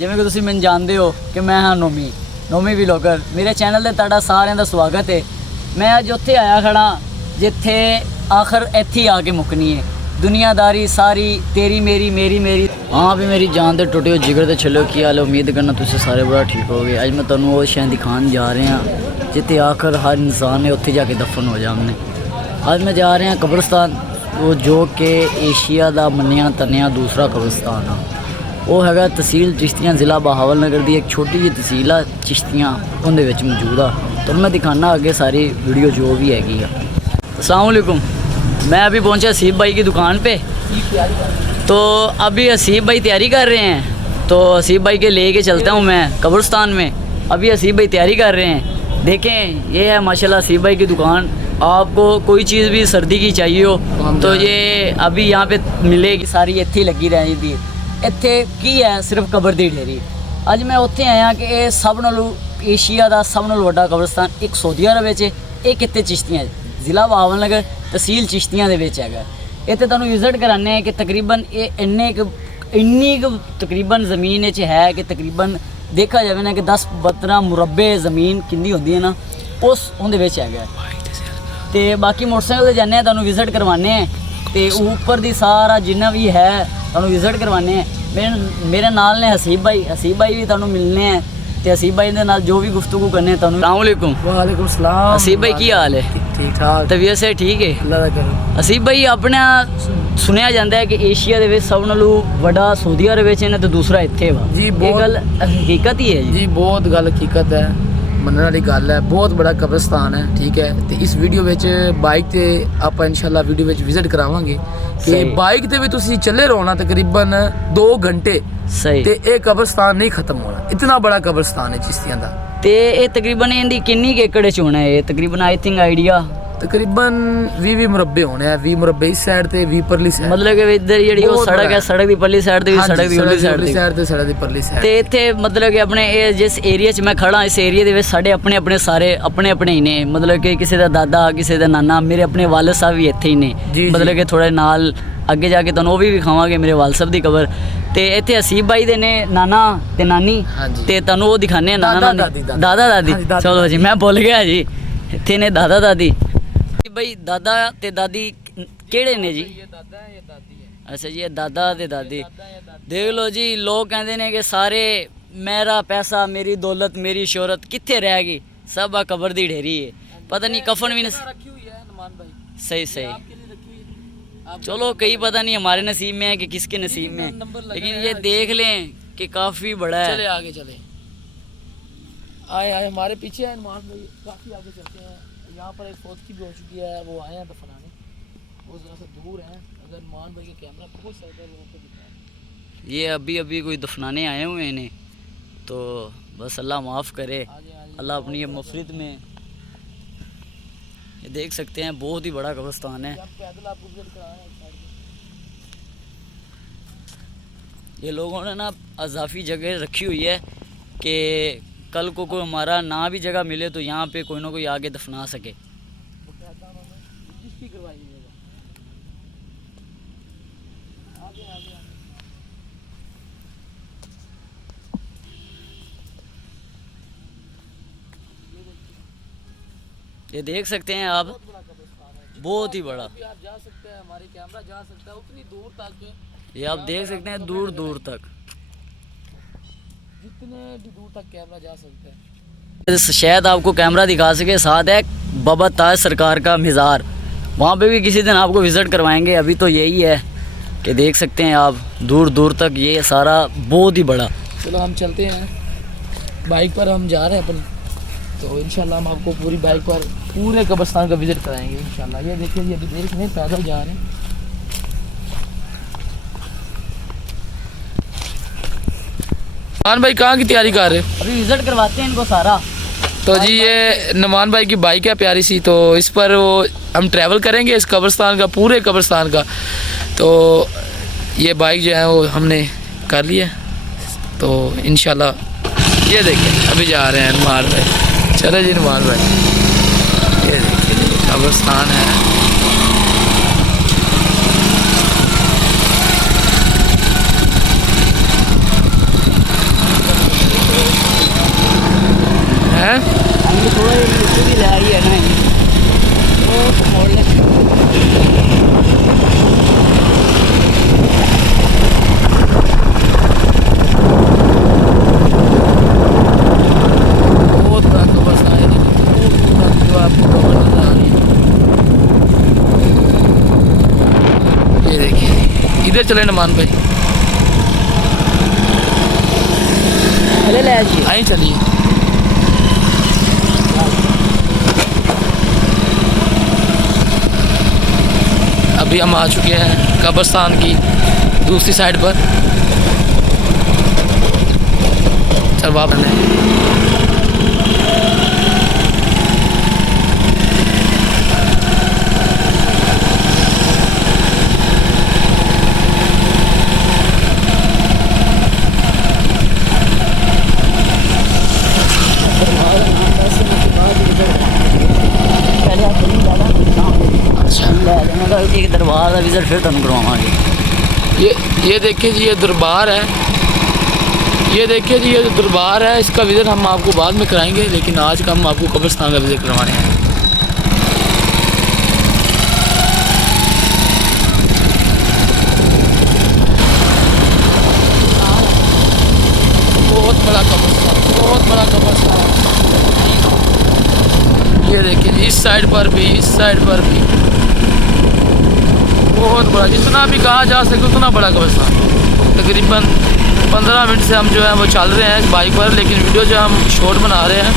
जिवें कि तुसीं मैनूं जानदे हो कि मैं हाँ नोमी व्लॉगर। मेरे चैनल ते तुहाडा सारिਆਂ ਦਾ स्वागत है। मैं अज उत्थे आया खड़ा जिथे आखिर इत्थे आके मुकनी है दुनियादारी सारी तेरी मेरी। हाँ भी मेरी जान दे टुटे जिगर ते छलो की हाल। उम्मीद करना तुसीं सारे बड़ा ठीक होगे। अज मैं तुहानूं वो शैं दिखाने जा रहे हैं जिथे आखिर हर इंसान ने उत्थे जाके दफन हो जाने। अज मैं जा रहे हैं कब्रस्तान, वो जो कि एशिया का मन्निया तन्निया दूसरा कब्रस्तान है। वो है तहसील चिश्तियाँ, ज़िला बहावल नगर की एक छोटी जी तहसील है चिश्तियाँ, उनके विच मौजूद है। तो मैं दिखाना आगे सारी वीडियो जो भी हैगी है। अस्सलाम वालेकुम। मैं अभी पहुंचा हसीब भाई की दुकान पे, तो अभी हसीब भाई तैयारी कर रहे हैं, तो हसीब भाई के लेके चलता हूँ मैं कब्रस्तान में। अभी हसीब भाई तैयारी कर रहे हैं। देखें ये है माशाल्लाह हसीब भाई की दुकान। आपको कोई चीज़ भी सर्दी की चाहिए हो तो ये अभी यहाँ पे मिलेगी, सारी इत्थे लगी रहती है। इत्थे की है सिर्फ कबर दी ढेरी। अज मैं उत्थे आया कि ये सब नालों एशिया का सब नालों वड्डा कब्रस्तान एक सऊदी अरब विच है, एक इत्थे चिश्तियाँ ज़िला बहावल नगर तहसील चिश्तियाँ दे विच हैगा। इत्थे तुहानूं विजिट कराने हैं कि तकरीबन ये इन्नी तकरीबन ज़मीन है कि तकरीबन देखा जाए ना कि 10-15 मुरब्बे ज़मीन किंदी होंदी है ना, उस उहदे विच हैगा। तो बाकी मोटरसाइकिल से जाने तुहानूं विजिट करवाने हैं, तो ऊपर दी सारा जिन्ना भी है तुहानूं विजिट करवाने हैं। मेरे नाल ने हसीब भाई भी तुहानूं मिलने हैं, तो हसीब भाई दे नाल जो भी गुफ्तगू करने तुहानूं। अस्सलाम वालेकुम। वालेकुम सलाम। हसीब भाई की हाल है? ठीक ठाक, तबीयत से ठीक है? अल्लाह दा करम। हसीब भाई अपना सुनिया जाता है कि एशिया दे विच सब नालों वड्डा सऊदी अरब विच है ना, तो दूसरा इत्थे वा। जी, ये बहुत गल हकीकत ही है जी। बहुत गल हकीकत है, मनने वाली गल है। बहुत बड़ा कब्रस्तान है, ठीक है। तो इस वीडियो विच बाइक ते आप इंशाल्लाह वीडियो विच विजिट करावांगे कि सही। बाइक ते भी तुसी चले रहो ना तकरीबन 2 घंटे सही। ते ये कब्रस्तान नहीं खत्म होना। इतना बड़ा कब्रस्तान है चिश्तियां दा। ते ये तकरीबन इनकी किन्नी एकड़ च होना है? ये तकरीबन आई थिंक आइडिया तकरीबन 20 मुरब्बे होने हैं। 20 मुरब्बे इस साइड ते 20 परली साइड। मतलब कि इधर जी वो सड़क है, सड़क की परली साइड ते भी सड़क दी उरली साइड ते सड़क दी परली साइड। ते इत्थे मतलब कि अपने जिस एरिया च मैं खड़ा, इस एरिया दे विच साढ़े अपने सारे अपने ही ने। मतलब कि किसी दा दादा किसी दा नाना, मेरे अपने वालिद साहब भी इत्थे ही ने। मतलब कि थोड़े नाल अगे जाके तुहानूं भी विखावांगे मेरे वालिद साहब दी कबर। ते इत्थे हसीब भाई दे ने नाना ते नानी, ते तुहानूं वो दिखाने नाना दादा दादी। चलो जी मैं भुल गया जी, इत्थे ने दादा दादी। भाई दादा ते दादी केड़े ने जी? ये दादा है, ये दादी है। अच्छा जी, ये दादा ते दादी। देख लो जी, लोग कहते हैं कि सारे मेरा पैसा मेरी दौलत मेरी शोहरत कित्थे रह गई, सब आ कबर दी ढेरी है। पता नहीं कफन भी रखी हुई है नुमान भाई। सही। आपके लिए रखी हुई है। चलो कहीं पता नहीं हमारे नसीब में है कि किसके नसीब में है, लेकिन ये देख लें कि काफ़ी बड़ा है। चले आगे चले, आए हमारे पीछे है नुमान भाई। काफ़ी आगे चलते हैं। यहाँ पर एक फौज की भी हो चुकी है, वो आए हैं दफनाने, वो ज़रा सा दूर हैं। अगर नुमान भाई का कैमरा बहुत सारे लोगों को दिखा है। ये अभी कोई दफनाने आए हुए हैं इन्हें, तो बस अल्लाह माफ़ करे, अल्लाह अपनी ये मफरत में। ये देख सकते हैं बहुत ही बड़ा कब्रिस्तान है। ये लोगों ने ना अजाफी जगह रखी हुई है कि कल को कोई हमारा ना भी जगह मिले तो यहाँ पे कोई ना कोई आगे दफना सके। ये देख सकते हैं आप, बहुत ही बड़ा। आप जा सकते हैं, हमारी कैमरा जा सकता है उतनी दूर तक। ये आप देख सकते हैं दूर तक, जितने भी दूर तक कैमरा जा सकता है। शायद आपको कैमरा दिखा सके। साथ है बाबा ताज सरकार का मज़ार, वहाँ पे भी किसी दिन आपको विज़िट करवाएंगे। अभी तो यही है कि देख सकते हैं आप दूर तक ये सारा बहुत ही बड़ा। चलो हम चलते हैं, बाइक पर हम जा रहे हैं अपनी, तो इंशाल्लाह हम आपको पूरी बाइक पर पूरे कब्रिस्तान का विज़िट कराएंगे इंशाल्लाह। ये देखिए जी, अभी देख रहे हैं पैदल जा रहे हैं। नुमान भाई कहाँ की तैयारी कर रहे हैं? अभी विज़िट करवाते हैं इनको सारा। तो जी ये नुमान भाई की बाइक है प्यारी सी, तो इस पर वो हम ट्रैवल करेंगे इस कब्रिस्तान का, पूरे कब्रिस्तान का। तो ये बाइक जो है वो हमने कर लिया, तो इंशाल्लाह ये देखिए अभी जा रहे हैं नुमान भाई। चलो जी नुमान भाई, ये देखिए कब्रिस्तान है। आगे चले नमान भाई, ले ले जी। आई चलिए। अभी हम आ चुके हैं कब्रिस्तान की दूसरी साइड पर। चल वापस पहले आप नहीं डाला ना। अच्छा ले लेना एक दरबार का विजिट फिर तुम करवावांगे। ये देखिए जी, ये दरबार है। ये देखिए जी, ये दरबार है। इसका विज़िट हम आपको बाद में कराएंगे, लेकिन आज का हम आपको कब्रिस्तान का विज़िट करवाने हैं। बहुत बड़ा कब्रिस्तान, बहुत बड़ा कब्रिस्तान। ये देखिए जी, इस साइड पर भी, इस साइड पर भी बहुत बड़ा, जितना भी कहा जा सके उतना बड़ा कब्रिस्तान। तकरीबन 15 मिनट से हम जो है वो चल रहे हैं इस बाइक पर, लेकिन वीडियो जो हम शॉर्ट बना रहे हैं